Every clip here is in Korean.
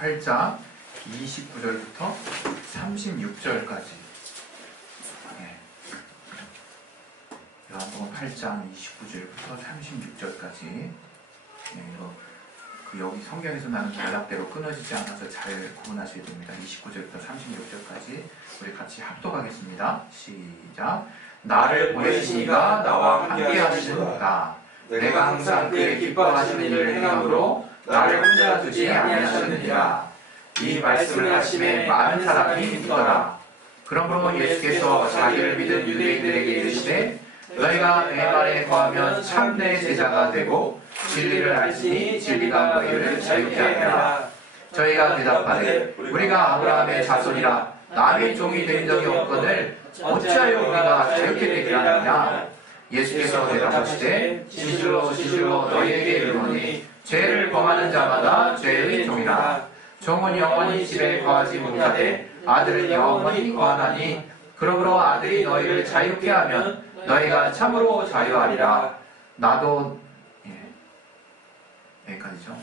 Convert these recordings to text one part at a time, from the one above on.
8장 29절부터 36절까지. 요한복음 8장 29절부터 36절까지. 이거 여기 성경에서 나는 단락대로 끊어지지 않아서 잘 구분하셔야 됩니다. 29절부터 36절까지 우리 같이 합독하겠습니다. 시작. 나를 보내신 이가 나와 함께 하시는가. 내가 항상 그의 기뻐하시는 일을 행함으로 나를 혼자 두지 아니하셨느니라. 이 말씀을 하심에 많은 사람이 믿더라. 그러므로 예수께서 자기를 믿은 유대인들에게 이르시되 너희가 내 말에 거하면 참내 제자가 되고 진리를 알지니 진리가 너희를 자유케 하리라. 저희가 대답하되 우리가 아브라함의 자손이라 남의 종이 된 적이 없거늘 어찌하여 우리가 자유케 되게 하느냐. 예수께서 대답하시되 진실로 진실로 너희에게 이르노니 죄를 범하는 자마다 죄의 종이라. 종은 영원히 집에 거하지 못하되 아들은 영원히 거하나니 그러므로 아들이 너희를 자유케 하면 너희가 참으로 자유하리라. 나도 여기까지죠.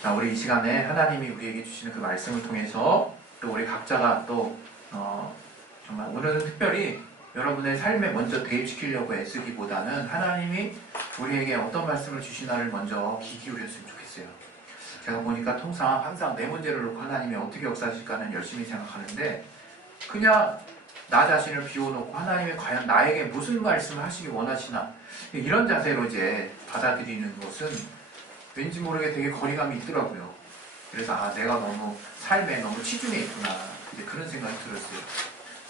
자, 우리 이 시간에 하나님이 우리에게 주시는 그 말씀을 통해서 또 우리 각자가 또 정말 오늘은 특별히 여러분의 삶에 먼저 대입시키려고 애쓰기보다는 하나님이 우리에게 어떤 말씀을 주시나를 먼저 귀 기울였으면 좋겠어요. 제가 보니까 통상 항상 내 문제를 놓고 하나님이 어떻게 역사하실까는 열심히 생각하는데 그냥 나 자신을 비워놓고 하나님이 과연 나에게 무슨 말씀을 하시기 원하시나 이런 자세로 이제 받아들이는 것은 왠지 모르게 되게 거리감이 있더라고요. 그래서 내가 너무 삶에 너무 치중해 있구나 이제 그런 생각이 들었어요.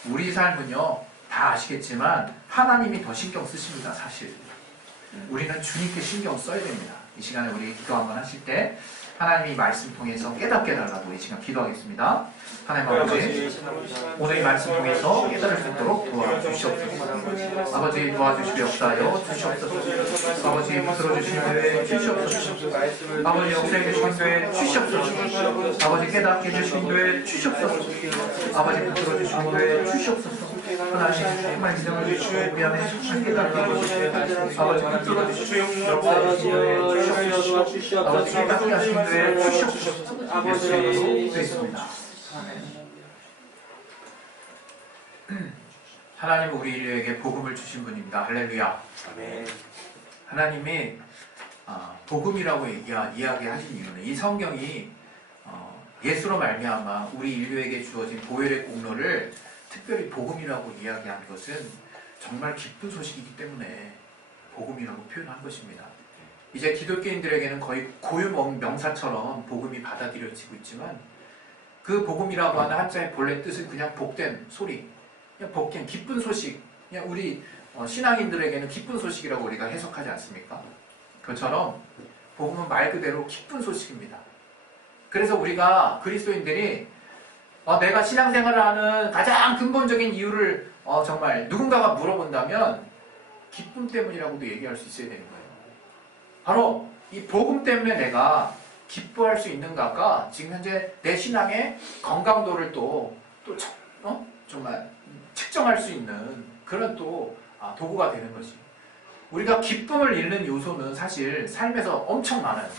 우리 삶은요 다 아시겠지만 하나님이 더 신경 쓰십니다. 사실 우리는 주님께 신경 써야 됩니다. 이 시간에 우리 기도 한번 하실 때 하나님이 말씀 통해서 깨닫게 달라고 이 시간 기도하겠습니다. 하나님 아버지, 오늘 이 말씀 통해서 깨달을 수 있도록 도와주시옵소서. 아버지 도와주시옵소서. 주시옵소서. 아버지 들어주시는 교회 주시옵소서. 아버지 역사해 주시는 교회 주시옵소서. 아버지 깨닫게 해주시는 교회 주시옵소서. 아버지 들어주시는 교회 주시옵소서. 하나님 정말 기정을 주시고 우리 안에 정말 깨닫게 해주시고 아버지 들어주시고 역사해 주시는 교회 주시옵소서. 아버지 깨닫게 하시는 교회 주시옵소서. 예수님으로 되겠습니다. 하나님은 우리 인류에게 복음을 주신 분입니다. 할렐루야. 아멘. 하나님이 복음이라고 이야기하신 이유는 이 성경이 예수로 말미암아 우리 인류에게 주어진 보혈의 공로를 특별히 복음이라고 이야기한 것은 정말 기쁜 소식이기 때문에 복음이라고 표현한 것입니다. 이제 기독교인들에게는 거의 고유 명사처럼 복음이 받아들여지고 있지만 그 복음이라고 하는 한자의 본래 뜻은 그냥 복된 소리, 그냥 복된 기쁜 소식, 그냥 우리 신앙인들에게는 기쁜 소식이라고 우리가 해석하지 않습니까? 그처럼 복음은 말 그대로 기쁜 소식입니다. 그래서 우리가 그리스도인들이 내가 신앙생활을 하는 가장 근본적인 이유를 정말 누군가가 물어본다면 기쁨 때문이라고도 얘기할 수 있어야 되는 거예요. 바로 이 복음 때문에 내가 기뻐할 수 있는가가 지금 현재 내 신앙의 건강도를 또 정말 측정할 수 있는 그런 또 도구가 되는 것이. 우리가 기쁨을 잃는 요소는 사실 삶에서 엄청 많아요.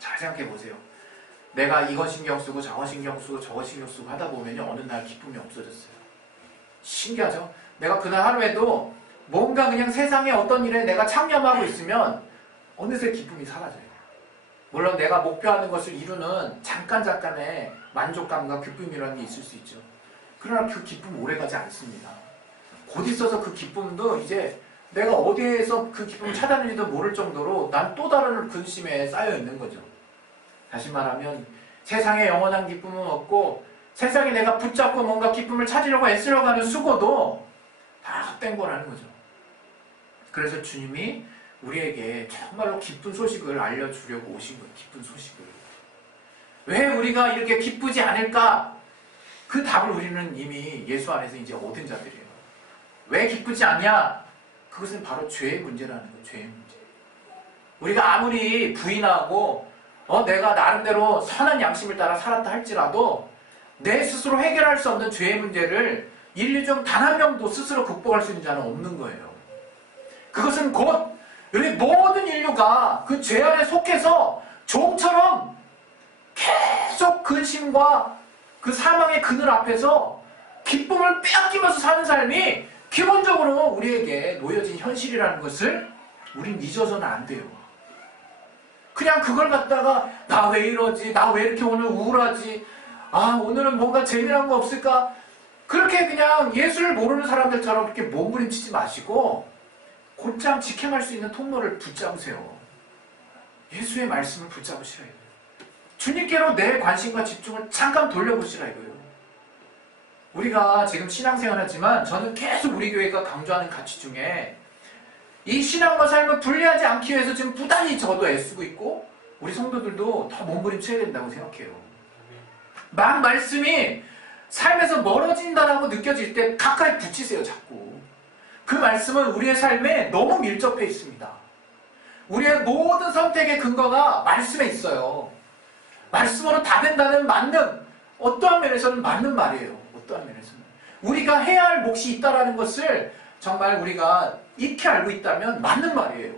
잘 생각해 보세요. 내가 이거 신경 쓰고 저거 신경 쓰고 저거 신경 쓰고 하다 보면요 어느 날 기쁨이 없어졌어요. 신기하죠? 내가 그날 하루에도 뭔가 그냥 세상에 어떤 일에 내가 창념하고 있으면 어느새 기쁨이 사라져요. 물론 내가 목표하는 것을 이루는 잠깐의 만족감과 기쁨이라는 게 있을 수 있죠. 그러나 그 기쁨은 오래가지 않습니다. 곧 있어서 그 기쁨도 이제 내가 어디에서 그 기쁨을 찾았는지도 모를 정도로 난 또 다른 근심에 쌓여 있는 거죠. 다시 말하면 세상에 영원한 기쁨은 없고 세상에 내가 붙잡고 뭔가 기쁨을 찾으려고 애쓰려고 하는 수고도 다 헛된 거라는 거죠. 그래서 주님이 우리에게 정말로 기쁜 소식을 알려주려고 오신 거예요. 기쁜 소식을. 왜 우리가 이렇게 기쁘지 않을까? 그 답을 우리는 이미 예수 안에서 이제 얻은 자들이에요. 왜 기쁘지 않냐? 그것은 바로 죄의 문제라는 거예요. 죄의 문제. 우리가 아무리 부인하고 내가 나름대로 선한 양심을 따라 살았다 할지라도 내 스스로 해결할 수 없는 죄의 문제를 인류 중 단 한 명도 스스로 극복할 수 있는 자는 없는 거예요. 그것은 곧 우리 모든 인류가 그 죄 안에 속해서 좀처럼 근심과 그 사망의 그늘 앞에서 기쁨을 빼앗기면서 사는 삶이 기본적으로 우리에게 놓여진 현실이라는 것을 우린 잊어서는 안 돼요. 그냥 그걸 갖다가 나 왜 이러지? 나 왜 이렇게 오늘 우울하지? 아, 오늘은 뭔가 재미난 거 없을까? 그렇게 그냥 예수를 모르는 사람들처럼 그렇게 몸부림치지 마시고 곧장 직행할 수 있는 통로를 붙잡으세요. 예수의 말씀을 붙잡으시라 이거예요. 주님께로 내 관심과 집중을 잠깐 돌려보시라 이거예요. 우리가 지금 신앙생활 하지만 저는 계속 우리 교회가 강조하는 가치 중에 이 신앙과 삶을 분리하지 않기 위해서 지금 부단히 저도 애쓰고 있고 우리 성도들도 더 몸부림쳐야 된다고 생각해요. 막 말씀이 삶에서 멀어진다라고 느껴질 때 가까이 붙이세요. 자꾸. 그 말씀은 우리의 삶에 너무 밀접해 있습니다. 우리의 모든 선택의 근거가 말씀에 있어요. 말씀으로 다 된다는 맞는, 어떠한 면에서는 맞는 말이에요. 어떠한 면에서는. 우리가 해야 할 몫이 있다는 것을 정말 우리가 익히 알고 있다면 맞는 말이에요.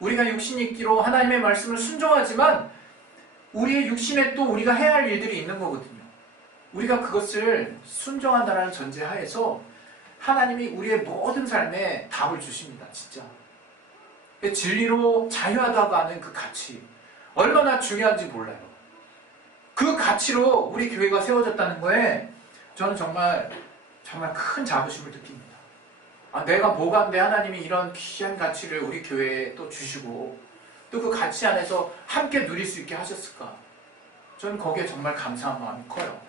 우리가 육신이 있기로 하나님의 말씀을 순종하지만 우리의 육신에 또 우리가 해야 할 일들이 있는 거거든요. 우리가 그것을 순종한다는 전제하에서 하나님이 우리의 모든 삶에 답을 주십니다. 진짜. 진리로 자유하다고 하는 그 가치 얼마나 중요한지 몰라요. 그 가치로 우리 교회가 세워졌다는 거에 저는 정말 큰 자부심을 느낍니다. 아, 내가 뭐가인데 하나님이 이런 귀한 가치를 우리 교회에 또 주시고 또 그 가치 안에서 함께 누릴 수 있게 하셨을까? 저는 거기에 정말 감사한 마음이 커요.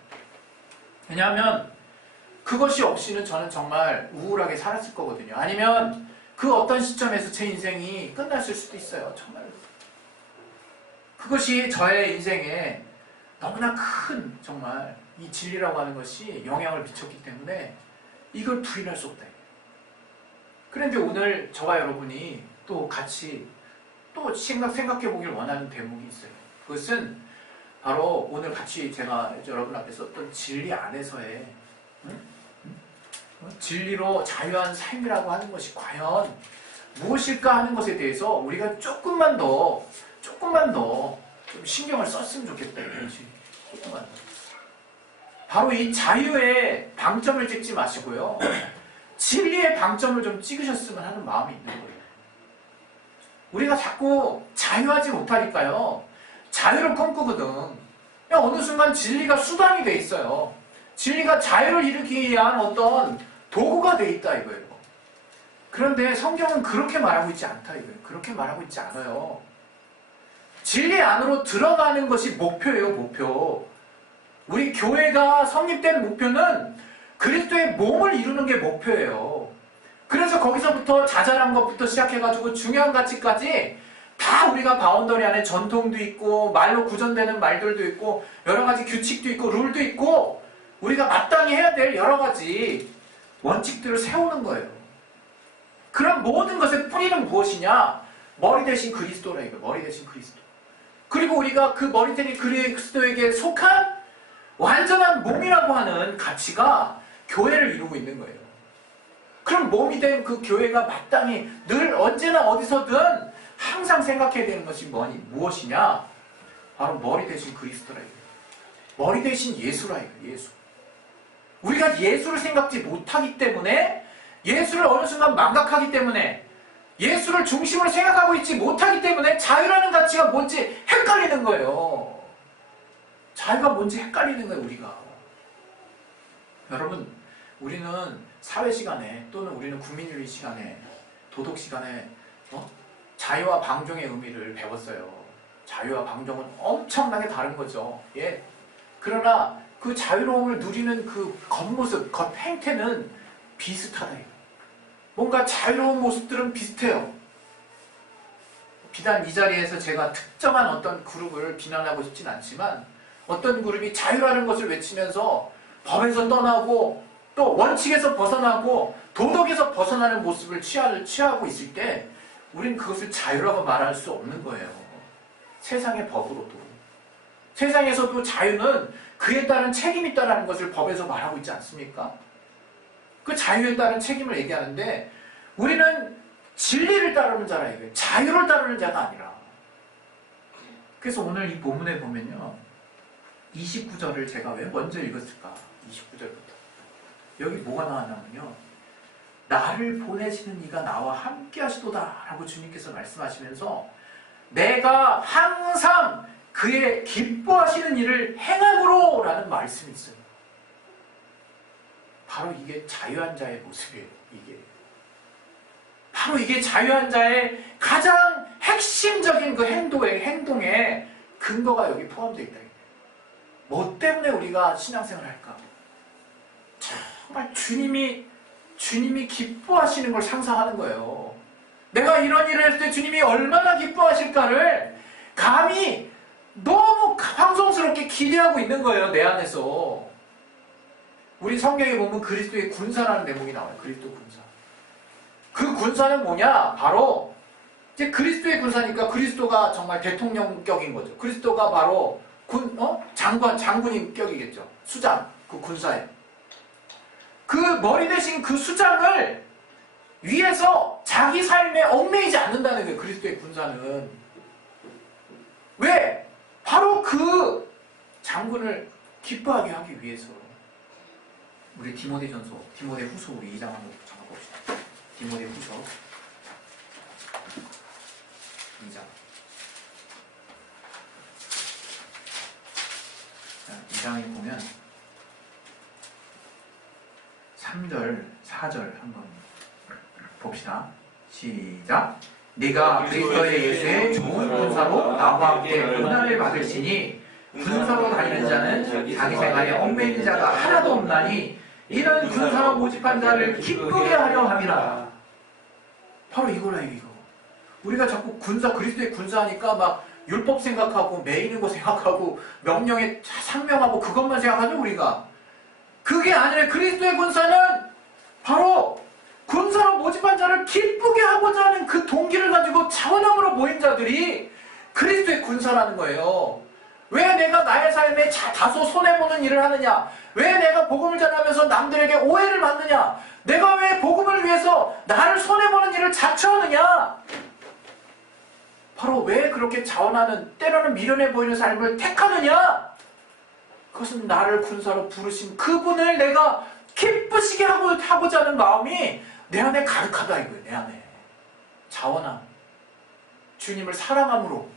왜냐하면 그것이 없이는 저는 정말 우울하게 살았을 거거든요. 아니면 그 어떤 시점에서 제 인생이 끝났을 수도 있어요. 정말. 그것이 저의 인생에 너무나 큰 정말 이 진리라고 하는 것이 영향을 미쳤기 때문에 이걸 부인할 수 없다. 그런데 오늘 저와 여러분이 또 같이 또 생각해 보길 원하는 대목이 있어요. 그것은 바로 오늘 같이 제가 여러분 앞에 썼던 진리 안에서의 진리로 자유한 삶이라고 하는 것이 과연 무엇일까 하는 것에 대해서 우리가 조금만 더 좀 신경을 썼으면 좋겠다. 조금만 더. 바로 이 자유의 방점을 찍지 마시고요. 진리의 방점을 좀 찍으셨으면 하는 마음이 있는 거예요. 우리가 자꾸 자유하지 못하니까요. 자유를 꿈꾸거든. 그냥 어느 순간 진리가 수단이 돼 있어요. 진리가 자유를 일으키기 위한 어떤 도구가 돼 있다 이거예요. 그런데 성경은 그렇게 말하고 있지 않다 이거예요. 그렇게 말하고 있지 않아요. 진리 안으로 들어가는 것이 목표예요. 목표. 우리 교회가 성립된 목표는 그리스도의 몸을 이루는 게 목표예요. 그래서 거기서부터 자잘한 것부터 시작해가지고 중요한 가치까지 다 우리가 바운더리 안에 전통도 있고 말로 구전되는 말들도 있고 여러 가지 규칙도 있고 룰도 있고 우리가 마땅히 해야 될 여러 가지 원칙들을 세우는 거예요. 그럼 모든 것의 뿌리는 무엇이냐? 머리 대신 그리스도라 이거. 머리 대신 그리스도. 그리고 우리가 그 머리 대신 그리스도에게 속한 완전한 몸이라고 하는 가치가 교회를 이루고 있는 거예요. 그럼 몸이 된 그 교회가 마땅히 늘 언제나 어디서든 항상 생각해야 되는 것이 무엇이냐? 바로 머리 대신 그리스도라 이거예요. 머리 대신 예수라 이거예요. 예수. 우리가 예수를 생각지 못하기 때문에 예수를 어느 순간 망각하기 때문에 예수를 중심으로 생각하고 있지 못하기 때문에 자유라는 가치가 뭔지 헷갈리는 거예요. 자유가 뭔지 헷갈리는 거예요. 우리가. 여러분 우리는 사회 시간에 또는 우리는 국민윤리 시간에 도덕 시간에 자유와 방종의 의미를 배웠어요. 자유와 방종은 엄청나게 다른 거죠. 예. 그러나 그 자유로움을 누리는 그 겉모습, 겉 행태는 비슷하다. 뭔가 자유로운 모습들은 비슷해요. 비단 이 자리에서 제가 특정한 어떤 그룹을 비난하고 싶진 않지만 어떤 그룹이 자유라는 것을 외치면서 법에서 떠나고 또 원칙에서 벗어나고 도덕에서 벗어나는 모습을 취하고 있을 때 우린 그것을 자유라고 말할 수 없는 거예요. 세상의 법으로도. 세상에서도 자유는 그에 따른 책임이 있다는 것을 법에서 말하고 있지 않습니까? 그 자유에 따른 책임을 얘기하는데 우리는 진리를 따르는 자라 이거예요. 자유를 따르는 자가 아니라. 그래서 오늘 이 본문에 보면요. 29절을 제가 왜 먼저 읽었을까? 29절부터. 여기 뭐가 나왔냐면요. 나를 보내시는 이가 나와 함께 하시도다 라고 주님께서 말씀하시면서 내가 항상 그의 기뻐하시는 일을 행함으로 라는 말씀이 있어요. 바로 이게 자유한 자의 모습이에요. 이게 바로 이게 자유한 자의 가장 핵심적인 그 행동의 근거가 여기 포함되어 있다. 뭐 때문에 우리가 신앙생활을 할까? 정말 주님이 기뻐하시는 걸 상상하는 거예요. 내가 이런 일을 했을 때 주님이 얼마나 기뻐하실까를 감히 너무 황송스럽게 기대하고 있는 거예요. 내 안에서. 우리 성경에 보면 그리스도의 군사라는 대목이 나와요. 그리스도 군사. 그 군사는 뭐냐? 바로 이제 그리스도의 군사니까 그리스도가 정말 대통령격인 거죠. 그리스도가 바로 장군인 격이겠죠. 수장, 그 군사에. 그 머리 대신 그 수장을 위해서 자기 삶에 얽매이지 않는다는 거예요. 그리스도의 군사는. 왜? 바로 그 장군을 기뻐하게 하기 위해서. 우리 디모데전서, 디모데후서 우리 2장 한번 잠깐봅시다. 디모데후서 2장. 2장에 보면 3절, 4절 한번 봅시다. 시작. 네가 그리스도 예수의 좋은 군사로 나와 함께 고난을 받을지니 군사로 다니는 자는 자기 생활에 얽매이는 자가 하나도 없나니 이런 군사로 모집한 자를 기쁘게 하려 함이라. 바로 이거라 이거. 우리가 자꾸 군사, 그리스도의 군사하니까 막 율법 생각하고 매이는 거 생각하고 명령에 상명하고 그것만 생각하죠 우리가. 그게 아니라 그리스도의 군사는 바로 군사로 모집한 자를 기쁘게 하고자 하는 그 동기를 가지고 자원함으로 모인 자들이 그리스도의 군사라는 거예요. 왜 내가 나의 삶에 다소 손해보는 일을 하느냐? 왜 내가 복음을 전하면서 남들에게 오해를 받느냐? 내가 왜 복음을 위해서 나를 손해보는 일을 자처하느냐? 바로 왜 그렇게 자원하는, 때로는 미련해 보이는 삶을 택하느냐? 그것은 나를 군사로 부르신 그분을 내가 기쁘시게 하고자 하는 마음이 내 안에 가득하다 이거예요. 내 안에 자원함, 주님을 사랑함으로,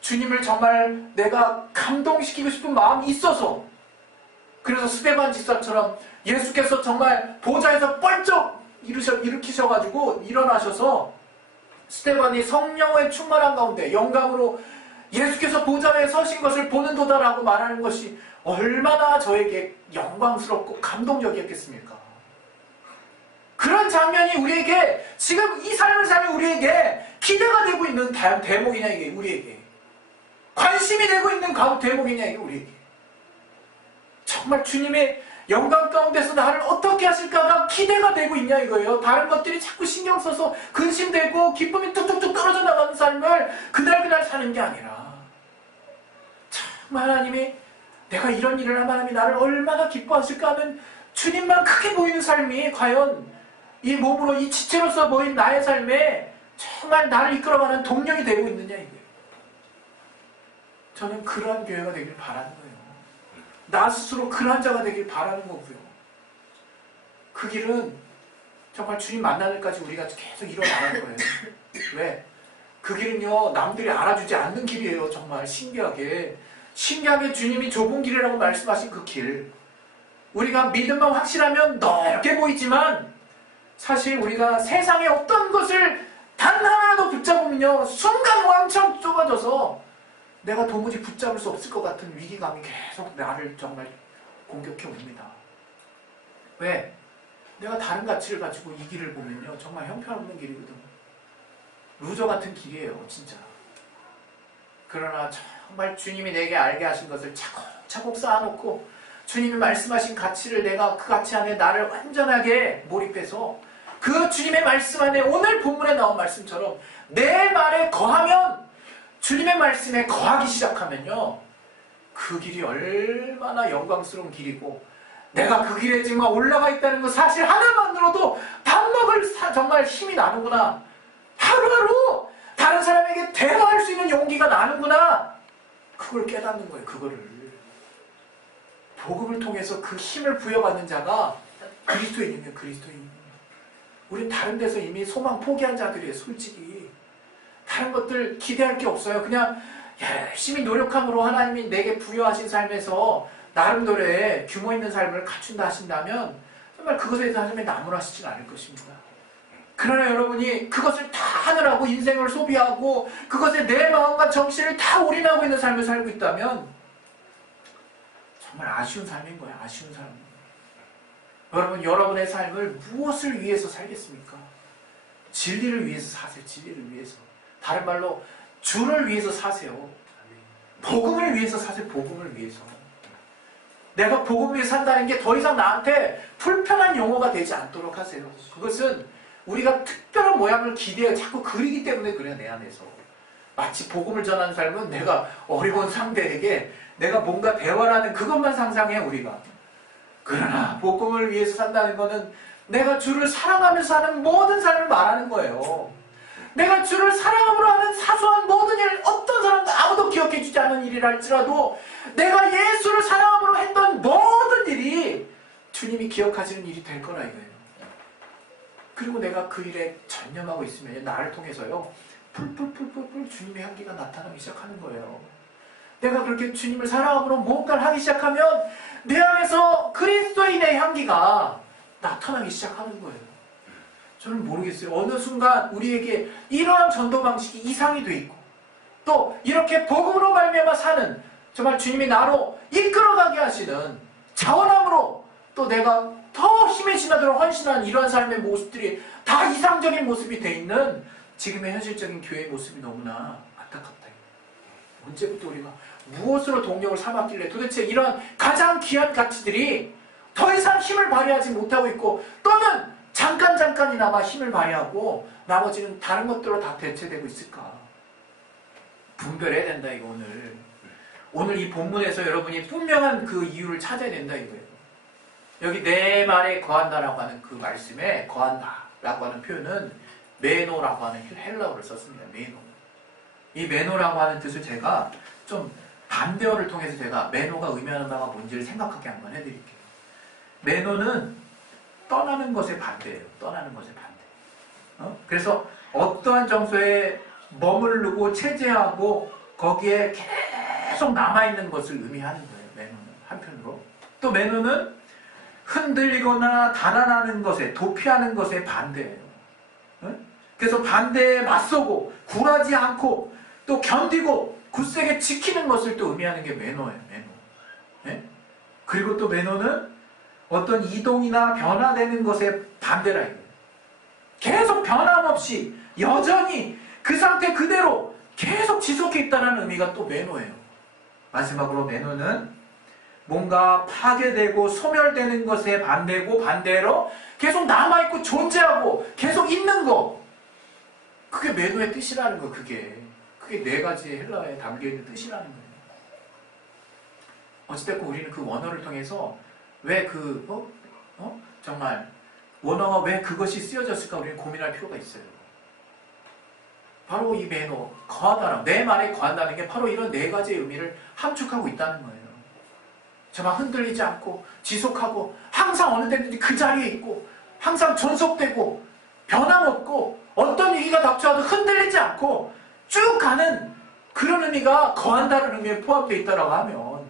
주님을 정말 내가 감동시키고 싶은 마음이 있어서. 그래서 스데반 집사처럼 예수께서 정말 보좌에서 뻘쩍 일으키셔가지고 일어나셔서 스데반이 성령의 충만한 가운데 영광으로 예수께서 보좌에 서신 것을 보는 도다라고 말하는 것이 얼마나 저에게 영광스럽고 감동적이었겠습니까? 그런 장면이 우리에게 지금 이 삶을 사는 우리에게 기대가 되고 있는 대목이냐 이게 우리에게 관심이 되고 있는 대목이냐 이게 우리에게 정말 주님의 영광 가운데서 나를 어떻게 하실까가 기대가 되고 있냐 이거예요. 다른 것들이 자꾸 신경 써서 근심되고 기쁨이 뚝뚝뚝 떨어져 나가는 삶을 그날 사는 게 아니라 참 하나님이 내가 이런 일을 하면 하나님이 나를 얼마나 기뻐하실까 하는 주님만 크게 보이는 삶이 과연 이 몸으로 이 지체로서 보인 나의 삶에 정말 나를 이끌어가는 동력이 되고 있느냐 이거예요. 저는 그러한 교회가 되길 바라는 거예요. 나 스스로 그러한 자가 되길 바라는 거고요. 그 길은 정말 주님 만날 때까지 우리가 계속 이뤄나갈 거예요. 왜? 그 길은요 남들이 알아주지 않는 길이에요. 정말 신기하게 주님이 좁은 길이라고 말씀하신 그 길, 우리가 믿음만 확실하면 넓게 보이지만 사실 우리가 세상의 어떤 것을 단 하나라도 붙잡으면요 순간 왕창 좁아져서 내가 도무지 붙잡을 수 없을 것 같은 위기감이 계속 나를 정말 공격해 옵니다. 왜? 내가 다른 가치를 가지고 이 길을 보면요 정말 형편없는 길이거든. 루저 같은 길이에요 진짜. 그러나 정말 주님이 내게 알게 하신 것을 차곡차곡 쌓아놓고 주님이 말씀하신 가치를 내가 그 가치 안에 나를 완전하게 몰입해서 그 주님의 말씀 안에 오늘 본문에 나온 말씀처럼 내 말에 거하면, 주님의 말씀에 거하기 시작하면요 그 길이 얼마나 영광스러운 길이고 내가 그 길에 지금 올라가 있다는 거 사실 하나만으로도 밥 먹을 정말 힘이 나는구나. 하루하루 다른 사람에게 대화할 수 있는 용기가 나는구나. 그걸 깨닫는 거예요. 그거를. 복음을 통해서 그 힘을 부여받는 자가 그리스도인이면 그리스도인. 우린 다른 데서 이미 소망 포기한 자들이에요. 솔직히. 다른 것들 기대할 게 없어요. 그냥 열심히 노력함으로 하나님이 내게 부여하신 삶에서 나름대로의 규모 있는 삶을 갖춘다 하신다면 정말 그것에 대해서 하나님이 나무라시진 않을 것입니다. 그러나 여러분이 그것을 다 하느라고 인생을 소비하고 그것에 내 마음과 정신을 다 올인하고 있는 삶을 살고 있다면 정말 아쉬운 삶인 거예요. 아쉬운 삶. 여러분, 여러분의 삶을 무엇을 위해서 살겠습니까? 진리를 위해서 사세요. 진리를 위해서. 다른 말로 주를 위해서 사세요. 복음을 위해서 사세요. 복음을 위해서. 내가 복음을 위해서 산다는 게 더 이상 나한테 불편한 용어가 되지 않도록 하세요. 그것은 우리가 특별한 모양을 기대해 자꾸 그리기 때문에 그래요. 내 안에서. 마치 복음을 전하는 삶은 내가 어려운 상대에게 내가 뭔가 대화라는 그것만 상상해 우리가. 그러나 복음을 위해서 산다는 것은 내가 주를 사랑하면서 사는 모든 삶을 말하는 거예요. 내가 주를 사랑함으로 하는 사소한 모든 일, 어떤 사람도 아무도 기억해주지 않은 일이라 할지라도 내가 예수를 사랑함으로 했던 모든 일이 주님이 기억하시는 일이 될 거라 이거예요. 그리고 내가 그 일에 전념하고 있으면 나를 통해서요 풀풀풀풀 주님의 향기가 나타나기 시작하는 거예요. 내가 그렇게 주님을 사랑함으로 뭔가를 하기 시작하면 내 안에서 그리스도인의 향기가 나타나기 시작하는 거예요. 저는 모르겠어요. 어느 순간 우리에게 이러한 전도 방식이 이상이 돼 있고 또 이렇게 복음으로 말미암아 사는 정말 주님이 나로 이끌어가게 하시는 자원함으로 또 내가 더 힘에 지나도록 헌신한 이러한 삶의 모습들이 다 이상적인 모습이 돼 있는 지금의 현실적인 교회의 모습이 너무나 안타깝다. 언제부터 우리가 무엇으로 동력을 삼았길래 도대체 이런 가장 귀한 가치들이 더 이상 힘을 발휘하지 못하고 있고 또는 잠깐이나마 힘을 발휘하고 나머지는 다른 것들로 다 대체되고 있을까? 분별해야 된다 이거 오늘 이 본문에서 여러분이 분명한 그 이유를 찾아야 된다 이거예요. 여기 내 말에 거한다라고 하는 그 말씀에 거한다라고 하는 표현은 메노라고 하는 헬라어를 썼습니다. 메노. 이 메노라고 하는 뜻을 제가 좀 반대어를 통해서 제가 메노가 의미하는 바가 뭔지를 생각하게 한번 해드릴게요. 메노는 떠나는 것의 반대예요. 떠나는 것의 반대. 그래서 어떠한 장소에 머무르고 체제하고 거기에 계속 남아있는 것을 의미하는 거예요. 메노는 한편으로. 또 메노는 흔들리거나 달아나는 것에 도피하는 것의 반대예요. 그래서 반대에 맞서고 굴하지 않고 또 견디고 굳세게 지키는 것을 또 의미하는 게 매너예요. 매너. 그리고 또 매너는 어떤 이동이나 변화되는 것의 반대라 이거예요. 계속 변함없이 여전히 그 상태 그대로 계속 지속해 있다는 의미가 또 매너예요. 마지막으로 매너는 뭔가 파괴되고 소멸되는 것에 반대고 반대로 계속 남아있고 존재하고 계속 있는 거. 그게 매너의 뜻이라는 거. 그게 네 가지 헬라어에 담겨있는 뜻이라는 거예요. 어찌됐건 우리는 그 원어를 통해서 왜 정말 원어가 왜 그것이 쓰여졌을까 우리는 고민할 필요가 있어요. 바로 이 매너, 거하다라 내 말에 거한다는 게 바로 이런 네 가지의 의미를 함축하고 있다는 거예요. 정말 흔들리지 않고 지속하고 항상 어느 때든지 그 자리에 있고 항상 존속되고 변함없고 어떤 위기가 닥쳐와도 흔들리지 않고 쭉 가는 그런 의미가 거한다는 의미에 포함되어 있다고 하면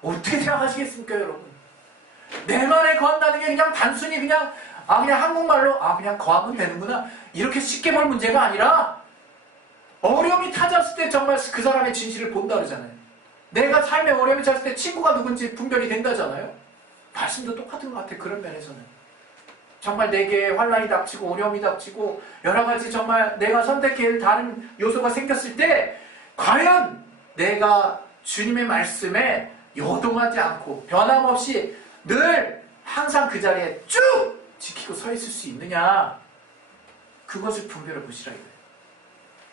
어떻게 생각하시겠습니까 여러분? 내 말에 거한다는 게 그냥 단순히 그냥 한국말로 그냥 거하면 되는구나 이렇게 쉽게 볼 문제가 아니라 어려움이 찾아왔을 때 정말 그 사람의 진실을 본다 그러잖아요. 내가 삶에 어려움이 찾았을 때 친구가 누군지 분별이 된다잖아요. 말씀도 똑같은 것 같아요. 그런 면에서는 정말 내게 환난이 닥치고 어려움이 닥치고 여러 가지 정말 내가 선택해야 할 다른 요소가 생겼을 때 과연 내가 주님의 말씀에 요동하지 않고 변함없이 늘 항상 그 자리에 쭉 지키고 서 있을 수 있느냐 그것을 분별해 보시라 이거예요.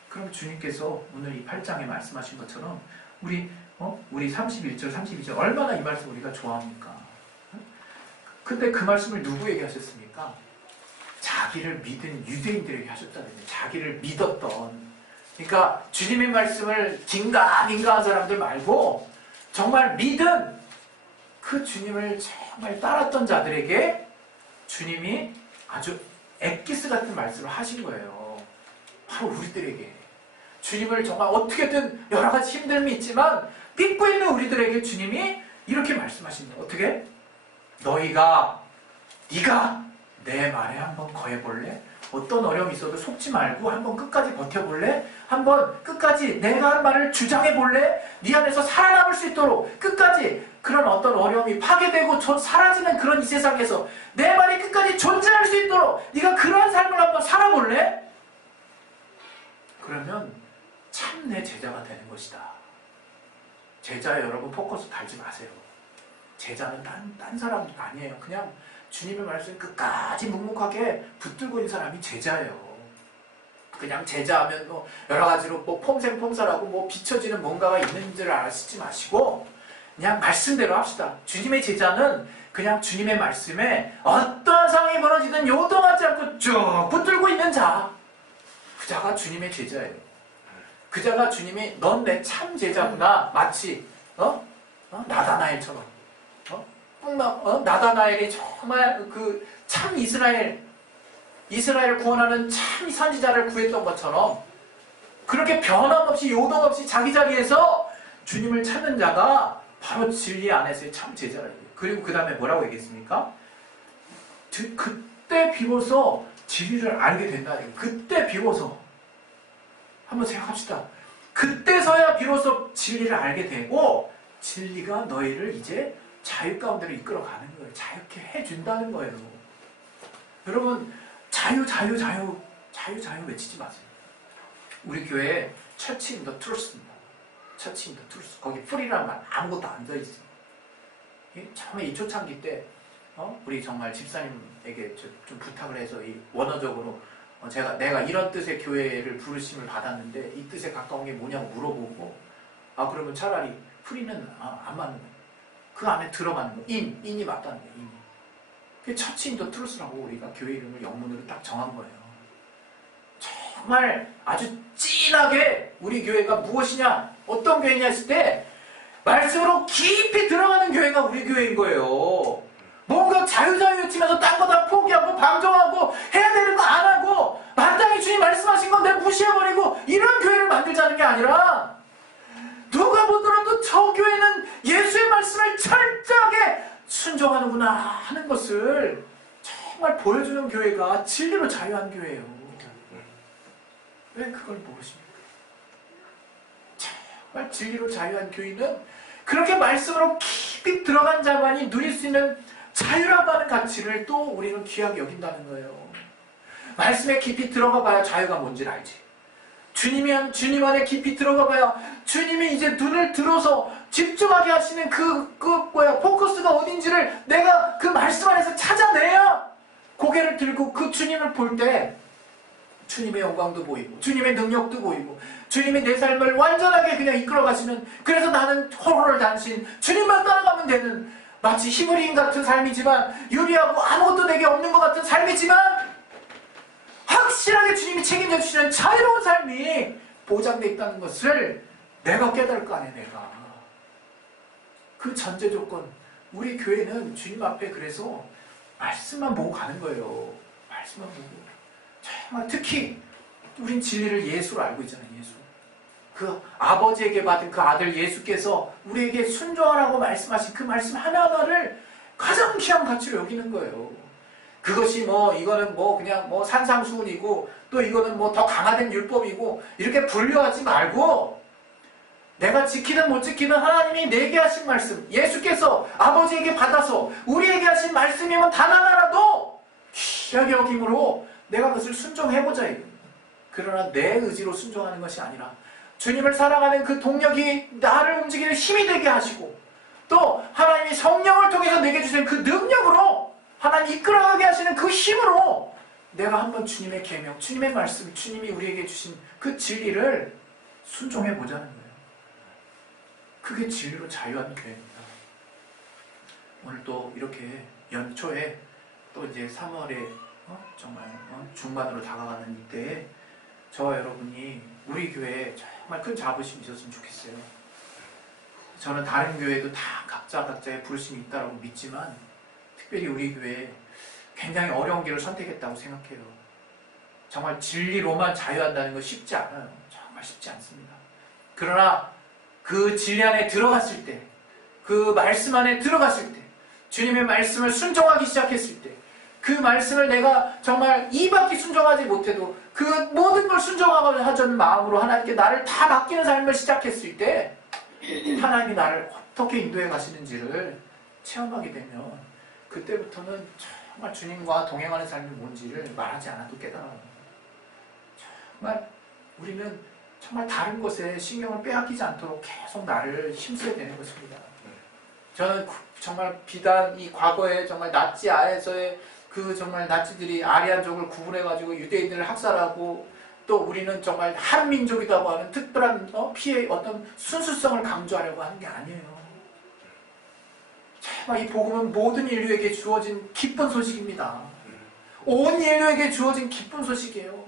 그럼 주님께서 오늘 이 8장에 말씀하신 것처럼 우리 31절 32절 얼마나 이 말씀 우리가 좋아합니까? 근데 그 말씀을 누구에게 하셨습니까? 자기를 믿은 유대인들에게 하셨다는 거예요. 자기를 믿었던 그러니까 주님의 말씀을 긴가민가한 사람들 말고 정말 믿은 그 주님을 정말 따랐던 자들에게 주님이 아주 엑기스 같은 말씀을 하신 거예요. 바로 우리들에게. 주님을 정말 어떻게든 여러 가지 힘듦이 있지만 믿고 있는 우리들에게 주님이 이렇게 말씀하신 거예요. 어떻게? 네가 내 말에 한번 거해볼래? 어떤 어려움이 있어도 속지 말고 한번 끝까지 버텨볼래? 한번 끝까지 내가 한 말을 주장해볼래? 네 안에서 살아남을 수 있도록 끝까지 그런 어떤 어려움이 파괴되고 사라지는 그런 이 세상에서 내 말이 끝까지 존재할 수 있도록 네가 그러한 삶을 한번 살아볼래? 그러면 참 내 제자가 되는 것이다. 제자 여러분 포커스 달지 마세요. 제자는 딴 사람이 아니에요. 그냥 주님의 말씀 끝까지 묵묵하게 붙들고 있는 사람이 제자예요. 그냥 제자하면 뭐 여러 가지로 뭐 폼생폼사라고 뭐 비춰지는 뭔가가 있는 줄 아시지 마시고 그냥 말씀대로 합시다. 주님의 제자는 그냥 주님의 말씀에 어떤 상황이 벌어지든 요동하지 않고 쭉 붙들고 있는 자. 그 자가 주님의 제자예요. 그 자가 주님이 넌 내 참 제자구나. 마치 나다나엘처럼. 나다나엘이 정말 그 참 이스라엘을 구원하는 참 선지자를 구했던 것처럼 그렇게 변함없이 요동없이 자기 자리에서 주님을 찾는 자가 바로 진리 안에서의 참 제자예요. 그리고 그 다음에 뭐라고 얘기했습니까? 그때 비로소 진리를 알게 된다는 거예요. 그때 비로소 한번 생각합시다. 그때서야 비로소 진리를 알게 되고 진리가 너희를 이제 자유 가운데로 이끌어가는 거예요. 자유케 해준다는 거예요. 여러분 자유 외치지 마세요. 우리 교회에 처치 인 더 트루스입니다. 처치 인 더 트루스. 거기 풀이라는 말 아무것도 안 써있어요. 처음에 이 초창기 때 우리 정말 집사님에게 좀 부탁을 해서 이 원어적으로 내가 이런 뜻의 교회를 부르심을 받았는데 이 뜻에 가까운 게 뭐냐고 물어보고 그러면 차라리 풀이는 안 맞는 거예요. 그 안에 들어가는 거. 인이 맞다는 거예요. 인이. 그게 처치 인 더 트루스라고 우리가 교회 이름을 영문으로 딱 정한 거예요. 정말 아주 진하게 우리 교회가 무엇이냐, 어떤 교회냐 했을 때 말씀으로 깊이 들어가는 교회가 우리 교회인 거예요. 뭔가 자유자유 외치면서 딴 거 다 포기하고 방종하고 해야 되는 거 안 하고 마땅히 주님 말씀하신 건 내가 무시해버리고 이런 교회를 만들자는 게 아니라 누가 보더라도 저 교회는 예수의 말씀을 철저하게 순종하는구나 하는 것을 정말 보여주는 교회가 진리로 자유한 교회예요. 왜 그걸 모르십니까? 정말 진리로 자유한 교회는 그렇게 말씀으로 깊이 들어간 자만이 누릴 수 있는 자유라고 하는 가치를 또 우리는 귀하게 여긴다는 거예요. 말씀에 깊이 들어가 봐야 자유가 뭔지를 알지. 주님 안에 깊이 들어가 봐야 주님이 이제 눈을 들어서 집중하게 하시는 포커스가 어딘지를 내가 그 말씀 안에서 찾아내야 고개를 들고 그 주님을 볼 때 주님의 영광도 보이고 주님의 능력도 보이고 주님이 내 삶을 완전하게 그냥 이끌어 가시는, 그래서 나는 호로를 단신 주님만 따라가면 되는 마치 히브리인 같은 삶이지만 유리하고 아무것도 내게 없는 것 같은 삶이지만 확실하게 주님이 책임져 주시는 자유로운 삶이 보장되어 있다는 것을 내가 깨달을 거 아니야. 내가 그 전제 조건, 우리 교회는 주님 앞에 그래서 말씀만 보고 가는 거예요. 말씀만 보고. 정말 특히 우린 진리를 예수로 알고 있잖아요. 예수. 그 아버지에게 받은 그 아들 예수께서 우리에게 순종하라고 말씀하신 그 말씀 하나하나를 가장 귀한 가치로 여기는 거예요. 그것이 이거는 그냥 산상수훈이고 또 이거는 더 강화된 율법이고 이렇게 분류하지 말고 내가 지키든 못 지키든 하나님이 내게 하신 말씀, 예수께서 아버지에게 받아서 우리에게 하신 말씀이면 단 하나라도 귀하게 여김으로 내가 그것을 순종해보자. 그러나 내 의지로 순종하는 것이 아니라 주님을 사랑하는 그 동력이 나를 움직이는 힘이 되게 하시고 또 하나님이 성령을 통해서 내게 주신 그 능력으로 하나님 이끌어가게 하시는 그 힘으로 내가 한번 주님의 계명, 주님의 말씀, 주님이 우리에게 주신 그 진리를 순종해보자는 거예요. 그게 진리로 자유한 교회입니다. 오늘 또 이렇게 연초에 또 이제 3월에 정말 중반으로 다가가는 이때에 저와 여러분이 우리 교회에 정말 큰 자부심이 있었으면 좋겠어요. 저는 다른 교회도 다 각자의 부르심이 있다고 믿지만 특별히 우리 교회에 굉장히 어려운 길을 선택했다고 생각해요. 정말 진리로만 자유한다는 건 쉽지 않아요. 정말 쉽지 않습니다. 그러나 그 진리 안에 들어갔을 때, 그 말씀 안에 들어갔을 때, 주님의 말씀을 순종하기 시작했을 때, 그 말씀을 내가 정말 이밖에 순종하지 못해도 그 모든 걸 순종하자는 마음으로 하나님께 나를 다 맡기는 삶을 시작했을 때 하나님이 나를 어떻게 인도해 가시는지를 체험하게 되면 그때부터는 정말 주님과 동행하는 삶이 뭔지를 말하지 않아도 깨달아요. 정말 우리는 정말 다른 것에 신경을 빼앗기지 않도록 계속 나를 힘써야 되는 것입니다. 저는 정말 비단 이 과거에 정말 나치 아에서의 그 정말 나치들이 아리안족을 구분해가지고 유대인들을 학살하고 또 우리는 정말 한민족이라고 하는 특별한 피해 어떤 순수성을 강조하려고 하는 게 아니에요. 정말 이 복음은 모든 인류에게 주어진 기쁜 소식입니다. 온 인류에게 주어진 기쁜 소식이에요.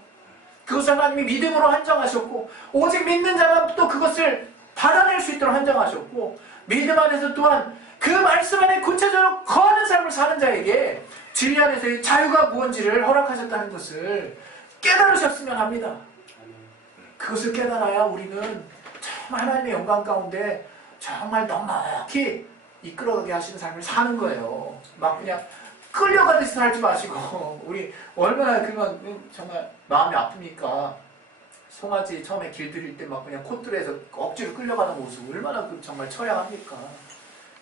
그것을 하나님이 믿음으로 한정하셨고 오직 믿는 자만 또 그것을 받아낼 수 있도록 한정하셨고 믿음 안에서 또한 그 말씀 안에 구체적으로 거하는 삶을 사는 자에게 진리 안에서의 자유가 무언지를 허락하셨다는 것을 깨달으셨으면 합니다. 그것을 깨달아야 우리는 정말 하나님의 영광 가운데 정말 넉넉히 이끌어가게 하시는 삶을 사는 거예요. 막 그냥 끌려가듯이 살지 마시고 우리 얼마나 그건 정말 마음이 아픕니까? 송아지 처음에 길들일 때 막 그냥 콧줄에서 억지로 끌려가는 모습 얼마나 그 정말 처량합니까?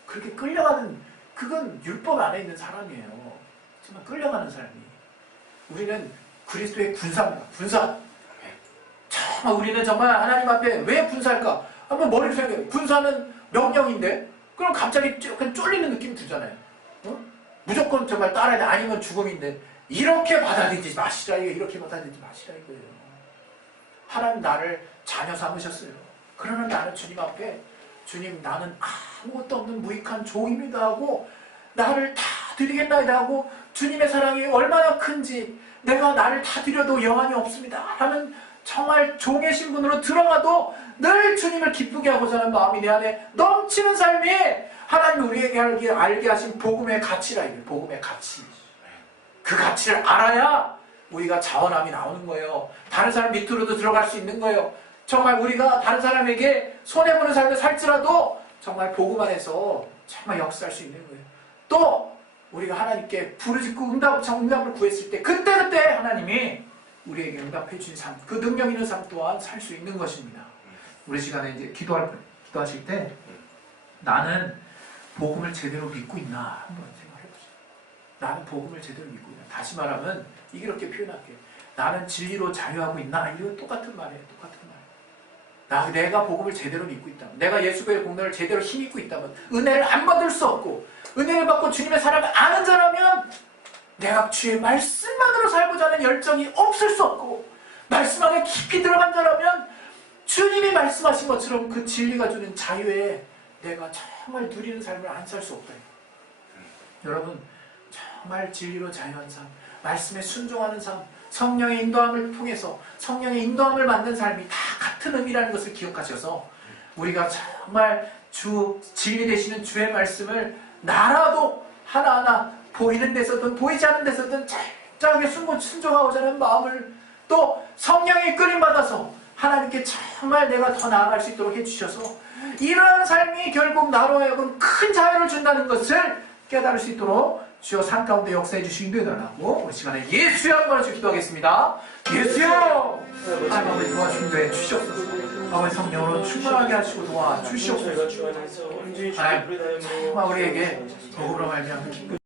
그렇게 끌려가는 그건 율법 안에 있는 사람이에요. 정말 끌려가는 삶이. 우리는 그리스도의 군사입니다. 군사. 정말 우리는 정말 하나님 앞에 왜 군사일까? 한번 머리를 생각해요. 군사는 명령인데 그럼 갑자기 약간 쫄리는 느낌이 들잖아요. 무조건 정말 따라야 돼. 아니면 죽음인데 이렇게 받아들이지 마시라. 이렇게 받아들이지 마시라 이거예요. 하나님 나를 자녀 삼으셨어요. 그러나 나는 주님 앞에 주님 나는 아무것도 없는 무익한 종입니다 하고 나를 다 드리겠나이다 하고 주님의 사랑이 얼마나 큰지 내가 나를 다 드려도 여한이 없습니다 하는 정말 종의 신분으로 들어가도 늘 주님을 기쁘게 하고자 하는 마음이 내 안에 넘치는 삶이 하나님이 우리에게 알게 하신 복음의 가치라. 이게 복음의 가치. 그 가치를 알아야 우리가 자원함이 나오는 거예요. 다른 사람 밑으로도 들어갈 수 있는 거예요. 정말 우리가 다른 사람에게 손해보는 삶을 살지라도 정말 복음 안에서 정말 역사할 수 있는 거예요. 또 우리가 하나님께 부르짖고 응답을 구했을 때 그때그때 하나님이 우리에게 응답해 주신 삶, 그 능력 있는 삶 또한 살 수 있는 것입니다. 우리 시간에 이제 기도하실 때 나는 복음을 제대로 믿고 있나 한번 생각해 보세요. 나는 복음을 제대로 믿고 있나. 다시 말하면 이렇게 표현할게요. 나는 진리로 자유하고 있나? 이거 똑같은 말이에요. 똑같은 말. 내가 복음을 제대로 믿고 있다면, 내가 예수의 공로를 제대로 힘입고 있다면, 은혜를 안 받을 수 없고, 은혜를 받고 주님의 사랑을 아는 자라면, 내가 주의 말씀만으로 살고자 하는 열정이 없을 수 없고, 말씀 안에 깊이 들어간 자라면, 주님이 말씀하신 것처럼 그 진리가 주는 자유에 내가 정말 누리는 삶을 안 살 수 없다. 여러분, 정말 진리로 자유한 삶, 말씀에 순종하는 삶, 성령의 인도함을 통해서 성령의 인도함을 받는 삶이 다 같은 의미라는 것을 기억하셔서 우리가 정말 진리 되시는 주의 말씀을 나라도 하나하나 보이는 데서든 보이지 않는 데서든 철저하게 순종하고자 하는 마음을 또 성령의 끌림받아서 하나님께 정말 내가 더 나아갈 수 있도록 해주셔서 이러한 삶이 결국 나로 하여금 큰 자유를 준다는 것을 깨달을 수 있도록 주여 삶 가운데 역사해 주시기 인도해달라고 우리 시간에 예수여 한번 기도하겠습니다. 예수여! 하나님 아버지 도와주시기에 주시옵소서. 아버지 성령으로 충만하게 하시고 도와주시옵소서. 하나님 정말 우리에게 복음으로 말미암아 기쁨